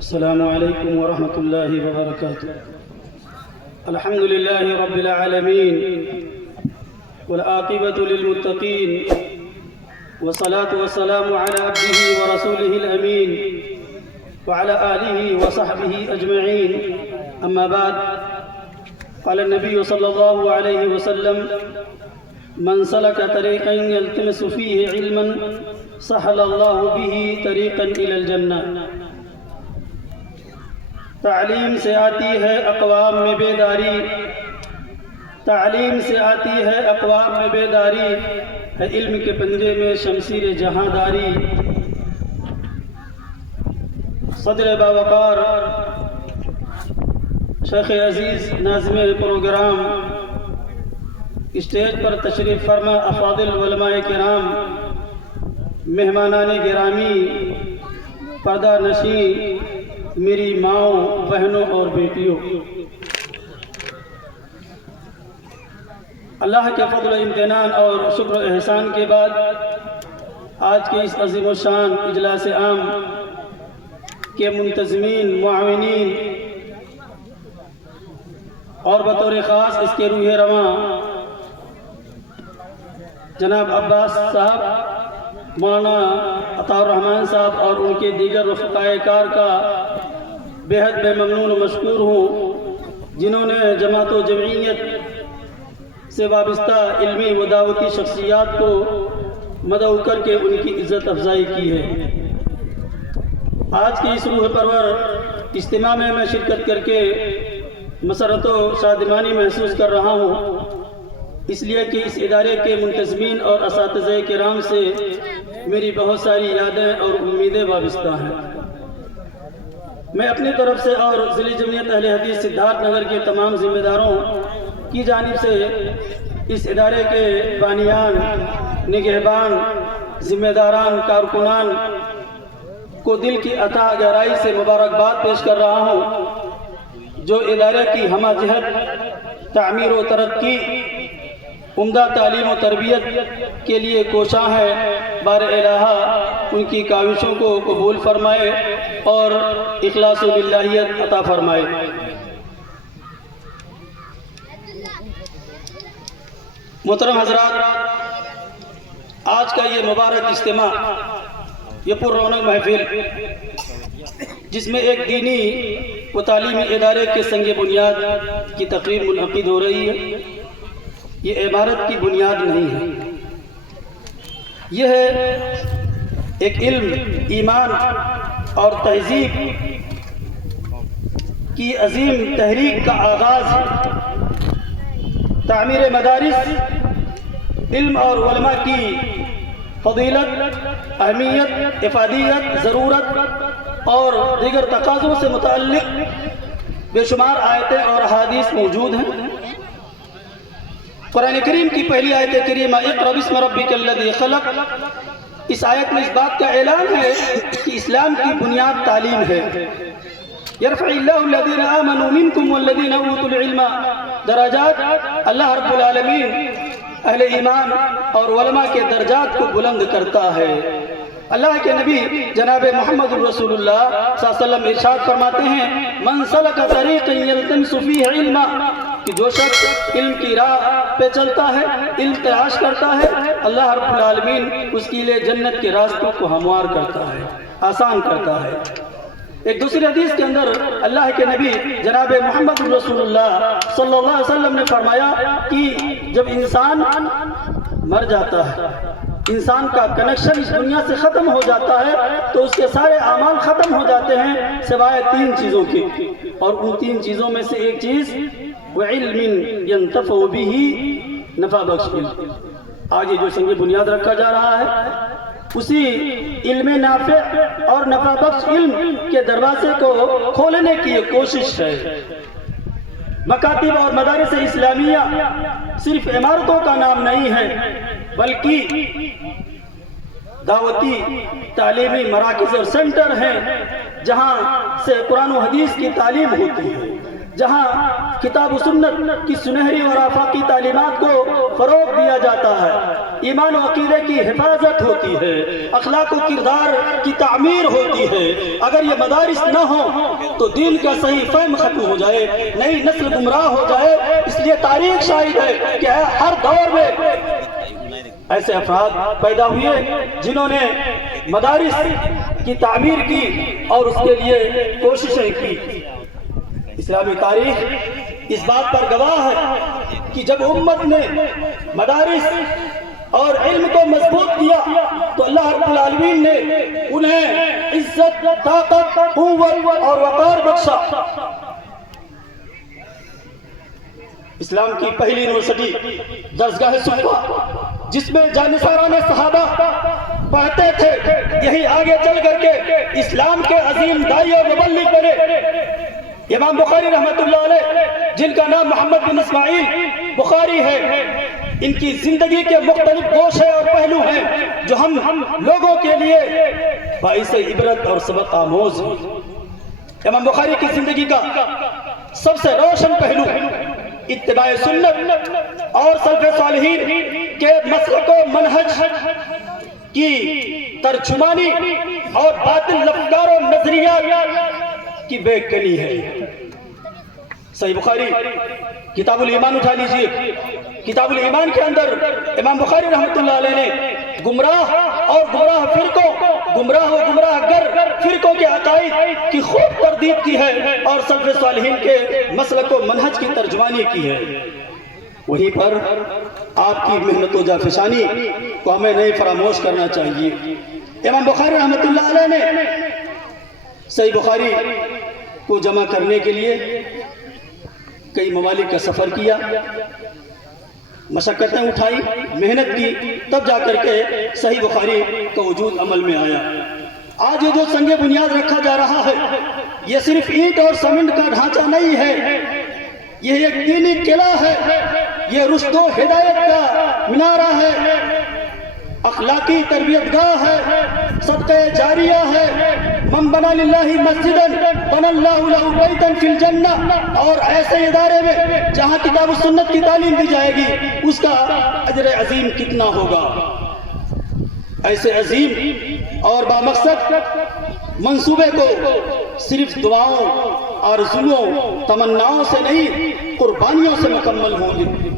السلام عليكم ورحمة الله وبركاته. الحمد لله رب العالمين والعاقبة للمتقين والصلاة والسلام على عبده ورسوله الأمين وعلى آله وصحبه أجمعين. أما بعد، قال النبي صلى الله عليه وسلم: من سلك طريقا يلتمس فيه علما سهل الله به طريقا إلى الجنة. تعلیم سے آتی ہے اقوام میں بیداری، تعلیم سے آتی ہے اقوام میں بیداری، ہے علم کے پنجے میں شمشیر جہاں داری. صدر باوقار شیخ عزیز ناظم پروگرام، اسٹیج پر تشریف فرما افاضل علماء کرام، مہمانان گرامی، پردہ نشین، میری ماؤں، بہنوں اور بیٹیوں، اللہ کے فضل و امتنان اور شکر و احسان کے بعد آج کے اس عظیم الشان اجلاس عام کے منتظمین، معاونین اور بطور خاص اس کے روح رواں جناب عباس صاحب، مولانا عطا الرحمن صاحب اور ان کے دیگر رفقائے کار کا بےحد میں ممنون و مشکور ہوں، جنہوں نے جماعت و جمعیت سے وابستہ علمی و دعوتی شخصیات کو مدعو کر کے ان کی عزت افزائی کی ہے. آج کی اس روح پرور اجتماع میں شرکت کر کے مسرت و شادمانی محسوس کر رہا ہوں، اس لیے کہ اس ادارے کے منتظمین اور اساتذہ کرام سے میری بہت ساری یادیں اور امیدیں وابستہ ہیں. میں اپنی طرف سے اور ضلع جمعیت اہل حدیث سدھارتھ نگر کے تمام ذمہ داروں کی جانب سے اس ادارے کے بانیان، نگہبان، ذمہ داران، کارکنان کو دل کی عطا گہرائی سے مبارکباد پیش کر رہا ہوں، جو ادارے کی ہمہ جہت تعمیر و ترقی، عمدہ تعلیم و تربیت کے لیے کوشاں ہے. بار الہ ان کی کاوشوں کو قبول فرمائے اور اخلاص و باللہیت عطا فرمائے. محترم حضرات، آج کا یہ مبارک اجتماع، یہ پر رونق محفل، جس میں ایک دینی و تعلیمی ادارے کے سنگ بنیاد کی تقریب منعقد ہو رہی ہے، یہ عمارت کی بنیاد نہیں ہے، یہ ہے ایک علم، ایمان اور تہذیب کی عظیم تحریک کا آغاز ہے. تعمیر مدارس علم اور علماء کی فضیلت، اہمیت، افادیت، ضرورت اور دیگر تقاضوں سے متعلق بے شمار آیتیں اور احادیث موجود ہیں. قرآن کریم کی پہلی آیت کریمہ اقرأ بسم ربک الذی خلق، اس آیت میں اس بات کا اعلان ہے کہ اسلام کی بنیاد تعلیم ہے. یرفع اللہ الذین آمنوا منکم والذین اوتوا العلم درجات، اللہ رب العالمین اہل ایمان اور علماء کے درجات کو بلند کرتا ہے. اللہ کے نبی جناب محمد رسول اللہ صلی اللہ علیہ وسلم ارشاد فرماتے ہیں: من سلک طریقا یلتمس فیہ علما، کہ جو شخص علم کی راہ پہ چلتا ہے، علم تلاش کرتا ہے، اللہ رب العالمین اس کے لیے جنت کے راستوں کو ہموار کرتا ہے، آسان کرتا ہے. ایک دوسری حدیث کے اندر اللہ کے نبی جناب محمد رسول اللہ صلی اللہ علیہ وسلم نے فرمایا کہ جب انسان مر جاتا ہے، انسان کا کنیکشن اس دنیا سے ختم ہو جاتا ہے، تو اس کے سارے اعمال ختم ہو جاتے ہیں سوائے 3 چیزوں کے، اور ان 3 چیزوں میں سے ایک چیز وعلم ينتفع به، نفع بخش علم. آگے جو سنگ بنیاد رکھا جا رہا ہے اسی علم نافع اور نفع بخش علم کے دروازے کو کھولنے کی یہ کوشش ہے. مکاتب اور مدارس اسلامیہ صرف عمارتوں کا نام نہیں ہے، بلکہ دعوتی تعلیمی مراکز اور سینٹر ہیں جہاں سے قرآن و حدیث کی تعلیم ہوتی ہے، جہاں کتاب و سنت کی سنہری اور آفاقی تعلیمات کو فروغ دیا جاتا ہے. ایمان و عقیدے کی حفاظت ہوتی ہے، اخلاق و کردار کی تعمیر ہوتی ہے۔ اگر یہ مدارس نہ ہوں تو دین کا صحیح فہم ختم ہو جائے، نئی نسل گمراہ ہو جائے۔ اس لیے تاریخ شاہد ہے کہ ہر دور میں ایسے افراد پیدا ہوئے جنہوں نے مدارس کی تعمیر کی اور اس کے لیے کوششیں کی۔ اسلامی تاریخ اس بات پر گواہ ہے کہ جب امت نے مدارس اور علم کو مضبوط کیا تو اللہ رب العالمین نے انہیں عزت، طاقت، قوت اور وقار بخشا۔ اسلام کی پہلی یونیورسٹی درسگاہ صفا، جس میں جانصاران صحابہ پڑھتے تھے، یہی آگے چل کر کے اسلام کے عظیم داعی اور مبلغ بنے۔ امام بخاری رحمۃ اللہ علیہ، جن کا نام محمد بن اسماعیل بخاری ہے، ان کی زندگی کے مختلف گوشے اور پہلو ہیں جو ہم لوگوں کے لیے باعث عبرت اور سبق آموز ہیں۔ امام بخاری کی زندگی کا سب سے روشن پہلو اتباع سنت اور سلف صالحین کے مسلک و منہج کی ترجمانی اور باطل افکار و نظریات کی بے کنی ہے۔ صحیح بخاری کتاب الایمان اٹھا لیجئے، کتاب الایمان کے اندر امام بخاری رحمۃ اللہ علیہ نے گمراہ اور گمراہ فرقوں، گمراہ و گمراہ گر فرقوں کے عقائد کی خوب تردید کی ہے اور سلف صالحین کے مسلک و منہج کی ترجمانی کی ہے۔ وہیں پر آپ کی محنت و جافشانی کو ہمیں نہیں فراموش کرنا چاہیے۔ امام بخاری رحمۃ اللہ علیہ نے صحیح بخاری کو جمع کرنے کے لیے کئی ممالک کا سفر کیا، مشقتیں اٹھائی، محنت کی، تب جا کر کے صحیح بخاری کا وجود عمل میں آیا۔ آج یہ جو سنگ بنیاد رکھا جا رہا ہے، یہ صرف اینٹ اور سیمنٹ کا ڈھانچہ نہیں ہے، یہ ایک دینی قلعہ ہے، یہ رشد و ہدایت کا مینارہ ہے، اخلاقی تربیت گاہ ہے، صدقہ جاریہ ہے۔ من بنا للہ مسجدا بنا اللہ لہ بیتا فی الجنہ، اور ایسے ادارے میں جہاں کتاب و سنت کی تعلیم دی جائے گی، اس کا اجر عظیم کتنا ہوگا۔ ایسے عظیم اور بامقصد منصوبے کو صرف دعاؤں، آرزوؤں، تمناؤں سے نہیں، قربانیوں سے مکمل ہوں گے۔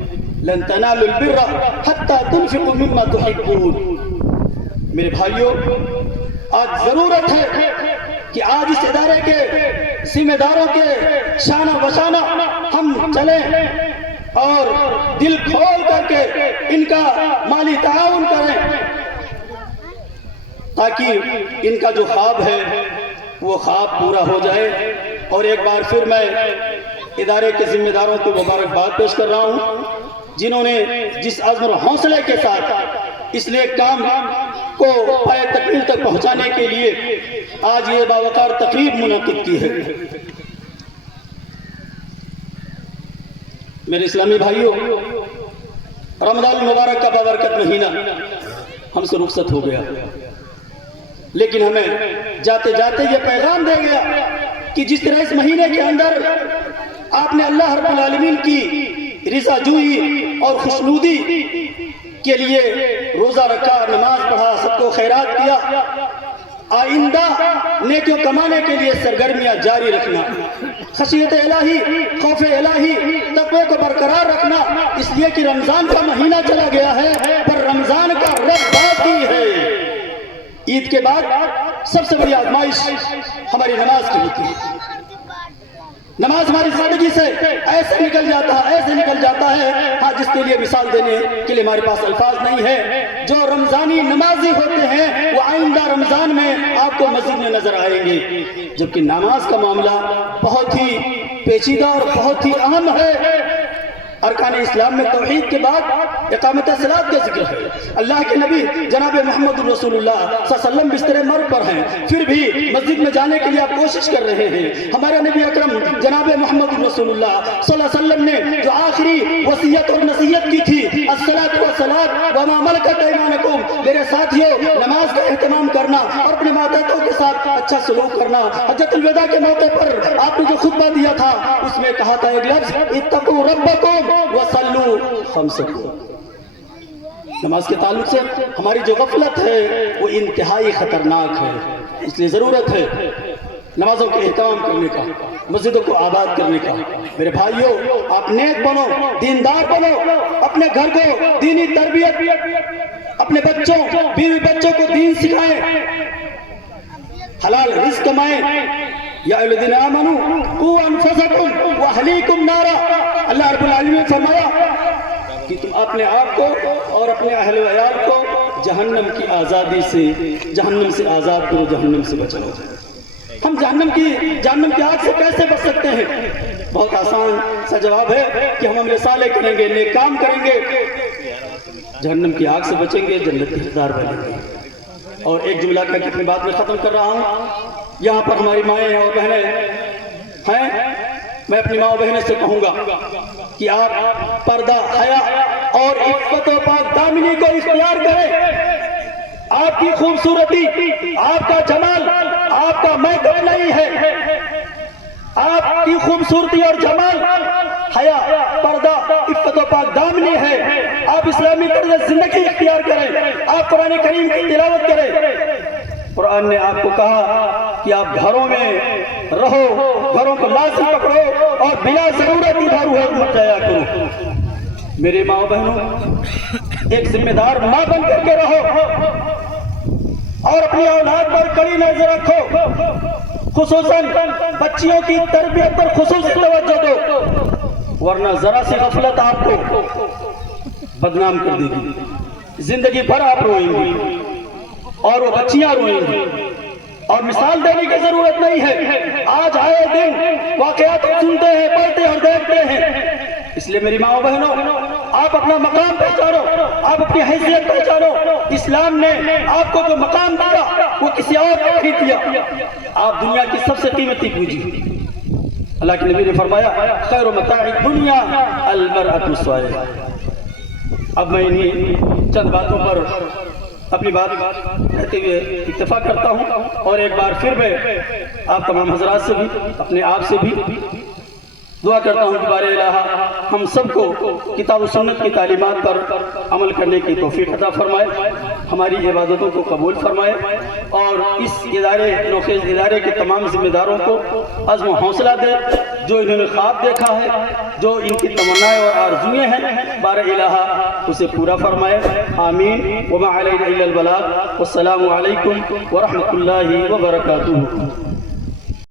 لن تنالوا البر حتى تنفقوا مما تحبون۔ میرے بھائیوں، آج ضرورت ہے کہ آج اس ادارے کے ذمہ داروں کے شانہ بشانہ ہم چلیں اور دل کھول کر کے ان کا مالی تعاون کریں، تاکہ ان کا جو خواب ہے وہ خواب پورا ہو جائے۔ اور ایک بار پھر میں ادارے کے ذمہ داروں کو مبارکباد پیش کر رہا ہوں، جنہوں نے جس عزم اور حوصلے کے ساتھ اس نیک کام کو پائے تکمیل تک پہنچانے کے لیے آج یہ باوقار تقریب منعقد کی ہے۔ میرے اسلامی بھائیوں، رمضان المبارک کا بابرکت مہینہ ہم سے رخصت ہو گیا، لیکن ہمیں جاتے جاتے یہ پیغام دے گیا کہ جس طرح اس مہینے کے اندر آپ نے اللہ رب العالمین کی رضا جوئی اور خوشنودی کے لیے روزہ رکھا، نماز پڑھا، صدقہ و خیرات کیا، آئندہ نیکیوں کمانے کے لیے سرگرمیاں جاری رکھنا، خشیت الہی، خوف الہی، تقوی کو برقرار رکھنا، اس لیے کہ رمضان کا مہینہ چلا گیا ہے پر رمضان کا رب باقی ہے۔ عید کے بعد سب سے بڑی آزمائش ہماری نماز کی ہوتی ہے۔ نماز ہماری زندگی سے ایسے نکل جاتا ہے ہاں، جس کے لیے مثال دینے کے لیے ہمارے پاس الفاظ نہیں ہے۔ جو رمضانی نمازی ہوتے ہیں وہ آئندہ رمضان میں آپ کو مسجد میں نظر آئیں گے، جبکہ نماز کا معاملہ بہت ہی پیچیدہ اور بہت ہی اہم ہے۔ ارکان اسلام میں توحید کے بعد اقامت صلاۃ کا ذکر ہے۔ اللہ کے نبی جناب محمد رسول اللہ صلی اللہ علیہ وسلم بستر مرگ پر ہیں، پھر بھی مسجد میں جانے کے لیے آپ کوشش کر رہے ہیں۔ ہمارے نبی اکرم جناب محمد رسول اللہ صلی اللہ علیہ وسلم نے جو آخری وصیت اور نصیحت کی تھی، الصلاۃ والصلاۃ وما ملکت ایمانکم، میرے ساتھیوں نماز کا اہتمام کرنا اور اپنے ماتحتوں کے ساتھ اچھا سلوک کرنا۔ حجۃ الوداع کے موقع پر آپ نے جو خطبہ دیا تھا اس میں کہا تھا ایک لفظ، اتقوا ربکم وصلوا خمسکم۔ نماز کے تعلق سے ہماری جو غفلت ہے وہ انتہائی خطرناک ہے، اس لیے ضرورت ہے نمازوں کے اہتمام کرنے کا، مسجدوں کو آباد کرنے کا۔ میرے بھائیوں، آپ نیک بنو، دیندار بنو، اپنے گھر کو دینی تربیت، اپنے بچوں بیوی بچوں کو دین سکھائیں، حلال رزق کمائیں۔ یا ایھا الذین آمنوا قوا انفسکم واہلیکم نارا، اللہ رب العالمین نے فرمایا کہ تم اپنے آپ کو اور اپنے اہل و عیال کو جہنم کی آزادی سے، جہنم سے آزاد کرو، جہنم سے بچاؤ۔ ہم جہنم کی آگ سے کیسے بچ سکتے ہیں؟ بہت آسان سا جواب ہے کہ ہم عمل صالح کریں گے، نیک کام کریں گے، جہنم کی آگ سے بچیں گے، جنت کے حقدار بنیں گے۔ اور ایک جملہ کہہ کے اپنی بات میں ختم کر رہا ہوں۔ یہاں پر ہماری مائیں اور بہنیں ہیں، میں اپنی ماں و بہنوں سے کہوں گا کہ آپ پردہ، حیا اور عفت و پاک دامنی کو اختیار کریں۔ آپ کی خوبصورتی، آپ کا جمال، آپ کا میک اپ نہیں ہے، آپ کی خوبصورتی اور جمال حیا، پردہ، عفت و پاک دامنی ہے۔ آپ اسلامی طرز زندگی اختیار کریں، آپ قرآن کریم کی تلاوت کریں۔ قرآن نے آپ کو کہا کہ آپ گھروں میں رہو، گھروں کو لازم پکڑو اور بلا ضرورت ادھر ادھر مت جایا کرو۔ میرے ماں و بہنوں، ایک ذمہ دار ماں بن کر کے رہو اور اپنی اولاد پر کڑی نظر رکھو، خصوصاً بچیوں کی تربیت پر خصوصی توجہ دو، ورنہ ذرا سی غفلت آپ کو بدنام کر دے گی۔ زندگی بھر آپ روئیں گی اور وہ بچیاں روئیں گی، اور مثال دینے کی ضرورت نہیں ہے۔ آج آئے دن واقعات سنتے ہیں، پڑھتے اور دیکھتے ہیں۔ اس لیے میری ماں و بہنوں، آپ اپنا مقام پہچانو، آپ اپنی حیثیت پہچانو۔ اسلام نے آپ کو جو مقام دیا وہ کسی اور نے نہیں دیا۔ آپ دنیا کی سب سے قیمتی پونجی، اللہ کے نبی نے فرمایا خیر متاع الدنیا المرأۃ الصالحہ۔ اب میں انہیں چند باتوں پر اپنی بات کہتے ہوئے اکتفا کرتا ہوں، اور ایک بار پھر میں آپ تمام حضرات سے بھی، اپنے آپ سے بھی دعا کرتا ہوں کہ بارے الہ ہم سب کو کتاب و سنت کی تعلیمات پر عمل کرنے کی توفیق عطا فرمائے، ہماری عبادتوں کو قبول فرمائے، اور اس نوخیز ادارے کے تمام ذمہ داروں کو عزم و حوصلہ دے، جو انہوں نے خواب دیکھا ہے، جو ان کی تمنائیں اور آرزوئیں ہیں، بارے الہ اسے پورا فرمائے۔ آمین۔ وما علینا الا البلاغ۔ والسلام علیکم ورحمۃ اللہ وبرکاتہ۔